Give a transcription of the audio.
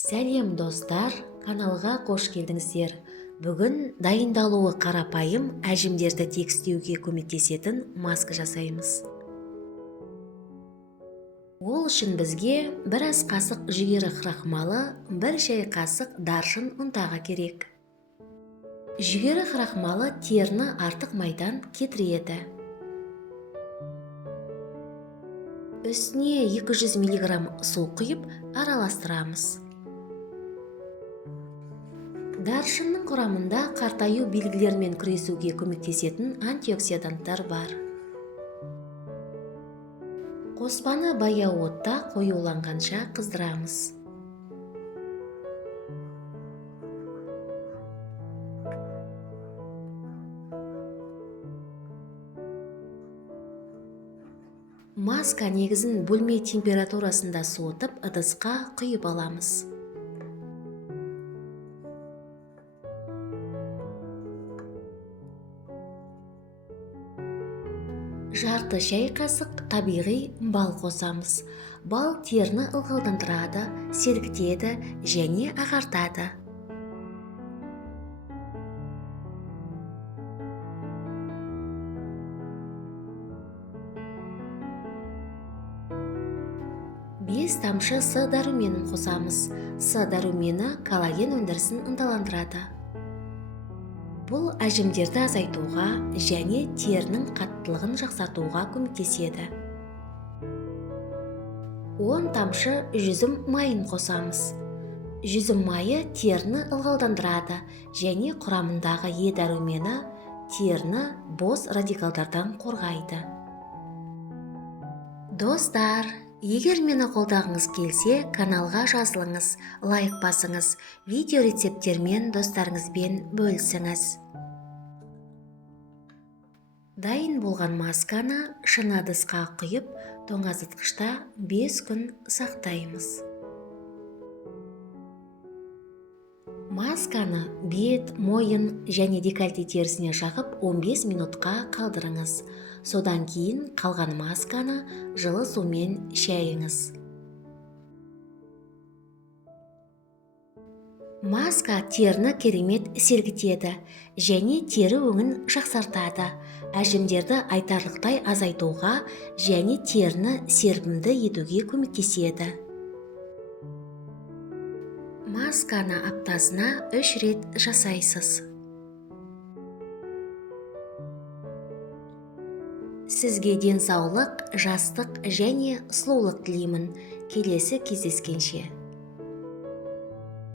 Сәлем достар, каналға қош келдіңіздер. Бүгін дайындалуы қарапайым әжімдерді тегістеуге көмектесетін маска жасаймыз. Ол үшін бізге бір ас қасық жүгері крахмалы, бір шай қасық даршын ұнтағы керек. Жүгері крахмалы теріні артық майдан кетіреді. Үстіне 200 мг су құйып араластырамыз. Даршынның құрамында қартаю белгілерімен күресуге көмектесетін антиоксиданттар бар. Қоспаны баяу отта қоюланғанша қыздырамыз. Маска негізін бөлме температурасында суытып, ыдысқа құйып аламыз. Жарты шай қасық табиғи бал қосамыз. Бал теріні ылғалдандырады, сергітеді және ағартады. Бес тамшы С дәруменін қосамыз. С дәрумені коллаген өндірісін ынталандырады. Бұл әжімдерді азайтуға және терінің қаттылығын жақсартуға көмектеседі. 10 тамшы жүзім майын қосамыз. Жүзім майы теріні ылғалдандырады және құрамындағы Е дәрумені теріні бос радикалдардан қорғайды. Достар, егер мені қолдағыңыз келсе, каналға жазылыңыз, лайк басыңыз, видео рецепттермен достарыңызбен бөлісіңіз. Дайын болған масканы шыны ыдысқа құйып, тоңазытқышта 5 күн сақтаймыз. Масканы бет, мойын және декольте терісіне жағып 15 минутқа қалдырыңыз. Содан кейін қалған масканы жылы сумен шайыңыз. Маска теріні керемет сергітеді және тері өңін жақсартады. Әжімдерді айтарлықтай азайтуға және теріні серпімді етуге көмектеседі. Масканы аптасына 3 рет жасайсыз. Сізге денсаулық, жастық және сұлулық тілеймін. Келесі кездескенше.